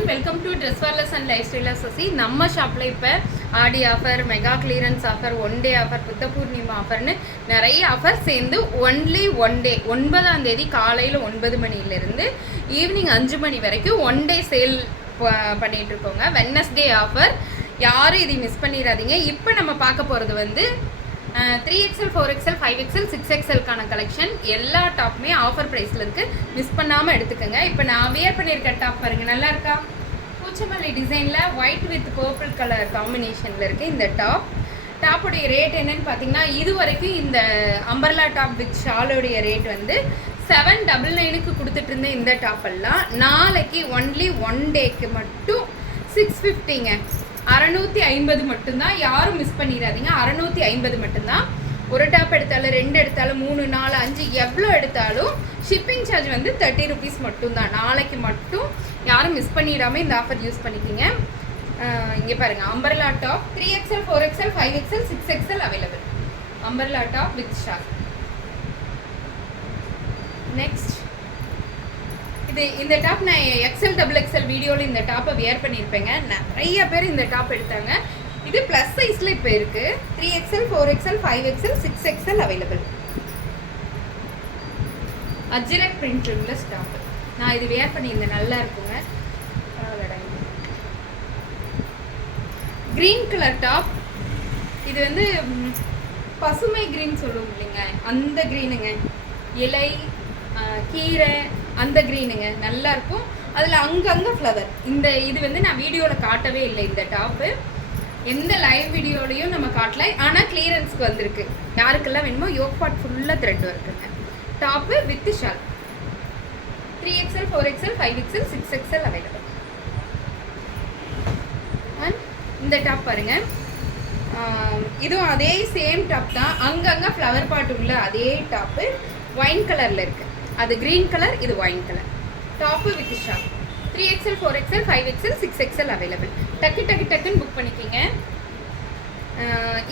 everyone, welcome to Dresswarless and Lifestyle Associate. நம்ம ஷாப்ல இப்போ ஆடி offer, mega clearance offer, one day offer, Buddha Purnima ஆஃபர்னு நிறைய offer சேர்ந்து ஒன்லி ஒன் டே 9ஆம் தேதி காலையில் 9 மணிலேருந்து ஈவினிங் 5 மணி வரைக்கும் ஒன் டே சேல் பண்ணிட்டு இருக்கோங்க. வெட்னஸ்டே ஆஃபர், யாரும் இதை மிஸ் பண்ணிடாதீங்க. இப்போ நம்ம பார்க்க போகிறது வந்து 3XL, 4XL, 5XL, 6XLக்கான கலெக்ஷன் எல்லா டாப்புமே ஆஃபர் ப்ரைஸில் இருக்குது. மிஸ் பண்ணாமல் எடுத்துக்கோங்க. இப்போ நான் வியர் பண்ணியிருக்க டாப் பாருங்கள், நல்லா இருக்கா? பூச்சமல்லி டிசைனில் ஒயிட் வித் பர்பிள் கலர் காம்பினேஷனில் இருக்குது இந்த டாப்புடைய ரேட் என்னன்னு பார்த்தீங்கன்னா, இது வரைக்கும் இந்த அம்பர்லா டாப் வித் ஷாலோடைய ரேட் வந்து 799க்கு கொடுத்துட்டு இருந்த இந்த டாப்பெல்லாம் நாளைக்கு ஒன்லி ஒன் டேக்கு மட்டும் 650ங்க. 650 மட்டும்தான். யாரும் மிஸ் பண்ணிடாதீங்க. 650 மட்டும்தான். ஒரு டாப் எடுத்தாலும், 2 எடுத்தாலும், 3, 4, 5 எவ்வளோ எடுத்தாலும் ஷிப்பிங் சார்ஜ் வந்து 30 rupees மட்டும்தான். நாளைக்கு மட்டும் யாரும் மிஸ் பண்ணிடாமல் இந்த ஆஃபர் யூஸ் பண்ணிக்கிங்க. இங்கே பாருங்கள், அம்பர்லா top 3XL, 4XL, 5XL, 6XL available. அம்பர்லா டாப் வித் ஷால். நெக்ஸ்ட் இந்த டாப் நான் XL, XXL வீடியோவில் இந்த டாப்பை வியர் பண்ணியிருப்பேங்க. நிறைய பேர் இந்த டாப் எடுத்தாங்க. இது ப்ளஸ் சைஸில் இப்போ இருக்குது. 3XL, 4XL, 5XL, 6XL available. Ajrakh print உள்ள டாப் நான் இது வியர் பண்ணியிருந்தேன், நல்லா இருக்குங்க. Green colour top. இது வந்து பசுமை க்ரீன் சொல்லுவோம் இல்லைங்க, அந்த க்ரீனுங்க. இலை, கீரை, அந்த க்ரீனுங்க, நல்லா இருக்கும். அதில் அங்கங்கே ஃப்ளவர். இது வந்து நான் வீடியோவில் காட்டவே இல்லை. இந்த டாப்பு எந்த லைவ் வீடியோலையும் நம்ம காட்டல, ஆனால் கிளியரன்ஸ்க்கு வந்திருக்கு. யாருக்கெல்லாம் வேணுமோ யோக் பார்ட் ஃபுல்லாக த்ரெட் இருக்குங்க. Top with shawl. 3XL, 4XL, 5XL, 6XL available. And இந்த டாப் பாருங்க, இதுவும் அதே சேம் டாப் தான். அங்கங்கே ஃப்ளவர் பாட் உள்ள அதே டாப்பு ஒயின் கலரில் இருக்குது. அது க்ரீன் கலர், இது wine colour. Top with shawl. 3XL, 4XL, 5XL, 6XL available. டக்குன்னு புக் பண்ணிக்கிங்க.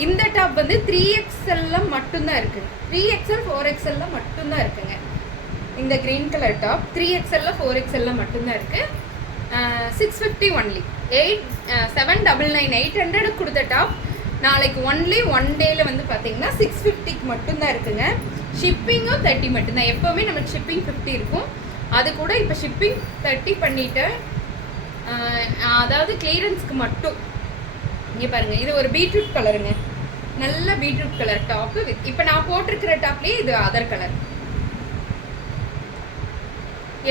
இந்த டாப் வந்து 3XL மட்டும்தான் இருக்குது. 3XL, 4XL மட்டும்தான் இருக்குங்க. இந்த green colour top 3XL, 4XL மட்டும்தான் இருக்குது. 650 ஒன்லி. 799 800 கொடுத்த டாப் நாளைக்கு ஒன்லி ஒன் டேயில் வந்து பார்த்தீங்கன்னா 650க்கு மட்டும்தான் இருக்குங்க. ஷிப்பிங்கும் 30 மட்டும்தான். எப்போவுமே நமக்கு ஷிப்பிங் 50 இருக்கும். அது கூட இப்போ ஷிப்பிங் 30 பண்ணிவிட்டேன். அதாவது கிளியரன்ஸ்க்கு மட்டும். இங்கே பாருங்கள், இது ஒரு பீட்ரூட் கலருங்க, நல்ல பீட்ரூட் கலர் டாப்பு வித் இப்போ நான் போட்டிருக்கிற டாப்லேயே இது other colour.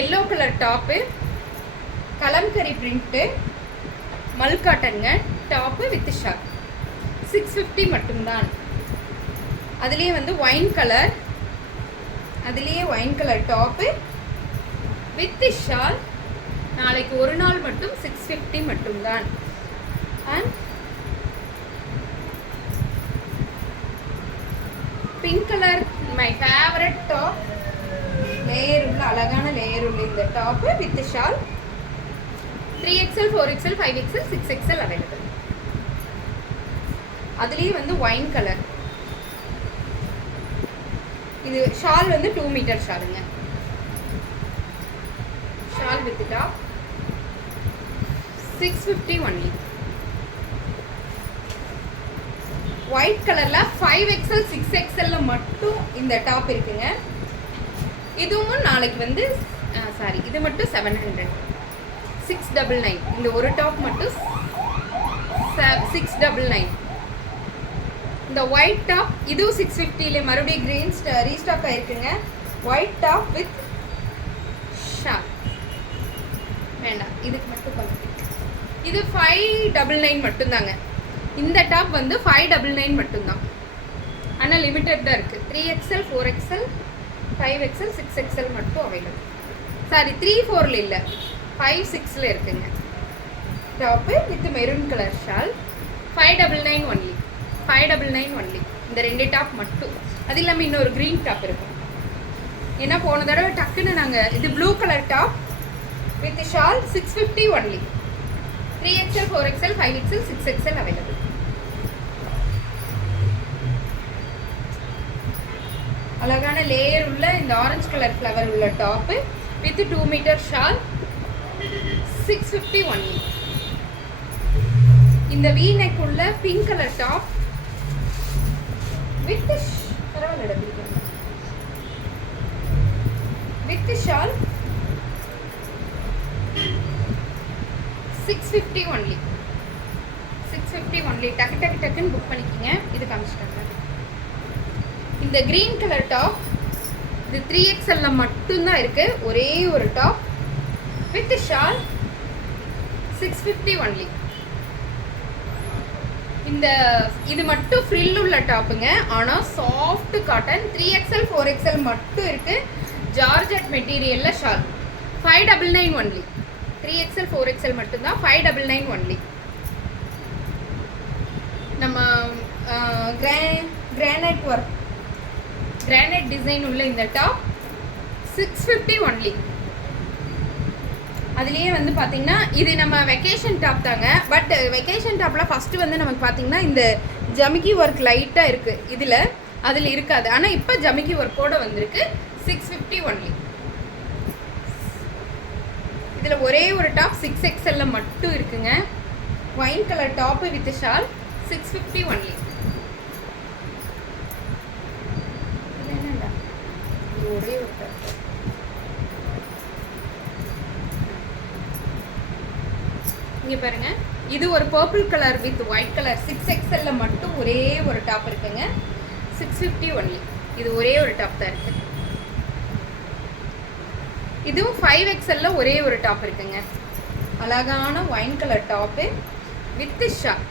Yellow colour top, Kalamkari print, மல்காட்டனுங்க. Top with shawl. 650 மட்டும்தான். அதுலேயே வந்து wine colour, top with shawl. நாளைக்கு ஒரு நாள் மட்டும் 650 மட்டும்தான். And pink colour, my favourite top. Layer உள்ள, அழகான லேயர் உள்ள இந்த top with shawl. 3XL, 4XL, 5XL, 6XL available. அதுலேயே வந்து ஒயின் கலர். இது ஷால் வந்து 2 மீட்டர் ஷாலுங்க. Shawl with top 650 only. White கலரில் 5XL, 6XL மட்டும் இந்த டாப் இருக்குங்க. இதுவும் நாளைக்கு வந்து இது மட்டும் 700. 699. இந்த ஒரு டாப் மட்டும் 699. இந்த ஒயிட் டாப் இதுவும் 650ல மறுபடியும் க்ரீன் ரீஸ்டாக் ஆயிருக்குங்க. ஒயிட் டாப் வித் ஷால் வேண்டாம், இதுக்கு மட்டும் பண்ணுங்க. இது 599 மட்டும்தாங்க. இந்த டாப் வந்து 599 மட்டும்தான். ஆனால் லிமிட்டட் தான் இருக்குது. 3XL, 4XL, 5XL, 6XL மட்டும் அவைலபிள். 3, 4ல் இல்லை, 5, 6ல் இருக்குங்க. Top with maroon colour shawl. 599 only. 599 only. இந்த 2 டாப் மட்டும். அது இல்லாமல் இன்னொரு க்ரீன் டாப் இருக்கும். ஏன்னா போன தடவை டக்குன்னு நாங்கள் இது blue colour top with shawl 650 only. 3XL, 4XL, 5XL, 6XL available. அழகான லேயர் உள்ள இந்த ஆரஞ்சு கலர் ஃப்ளவர் உள்ள top with 2 metre shawl 650 only. இந்த வி நெக் உள்ள பிங்க் கலர் டாப் வித் பரவாயில்ல வித் ஷால் 650 ஒன்லி. 650 ஒன்லி. டக்கு டக்கு டக்குன்னு புக் பண்ணிக்கிங்க. இது காமிச்சிட்டாங்க. இந்த கிரீன் கலர் டாப் இது 3XL மட்டும்தான் இருக்கு. ஒரே ஒரு டாப் வித் ஷால் 650 ஒன்லி. இந்த இது மட்டும் ஃப்ரில் உள்ள டாப்புங்க. ஆனால் சாஃப்ட் காட்டன் 3XL 4XL மட்டும் இருக்கு. Georgette மெட்டீரியல்ல shawl 599 only. 3XL 4XL மட்டும்தான் 599 ஒன்லி. நம்ம கிரானைட் ஒர்க் கிரானைட் டிசைன் உள்ள இந்த டாப் 650 ஒன்லி. அதுலேயே வந்து பார்த்தீங்கன்னா இது நம்ம வெக்கேஷன் டாப் தாங்க. பட் வெக்கேஷன் டாப்பில் ஃபஸ்ட்டு வந்து நமக்கு பார்த்தீங்கன்னா இந்த ஜமிக்கி ஒர்க் லைட்டாக இருக்குது. அதில் இருக்காது. ஆனால் இப்போ ஜமிக்கி ஒர்க்கோடு வந்திருக்கு. 650 ஒன்லி. இதில் ஒரே ஒரு டாப் 6XL மட்டும் இருக்குங்க. Wine colour top with shawl 650 only. ஒரே ஒரு டாப். இங்கே பாருங்க, இது ஒரு purple colour with white colour 6XL மட்டும் ஒரே ஒரு டாப் இருக்குங்க. 650 ஒன்லி. இது ஒரே ஒரு டாப் தான் இருக்கு. இதுவும் 5XL ஒரே ஒரு டாப் இருக்குங்க. அழகான wine colour top with shawl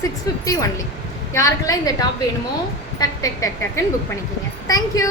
650 only. யாருக்கெல்லாம் இந்த டாப் வேணுமோ டக் டக் டக் டக்குன்னு புக் பண்ணிக்கோங்க. தேங்க்யூ.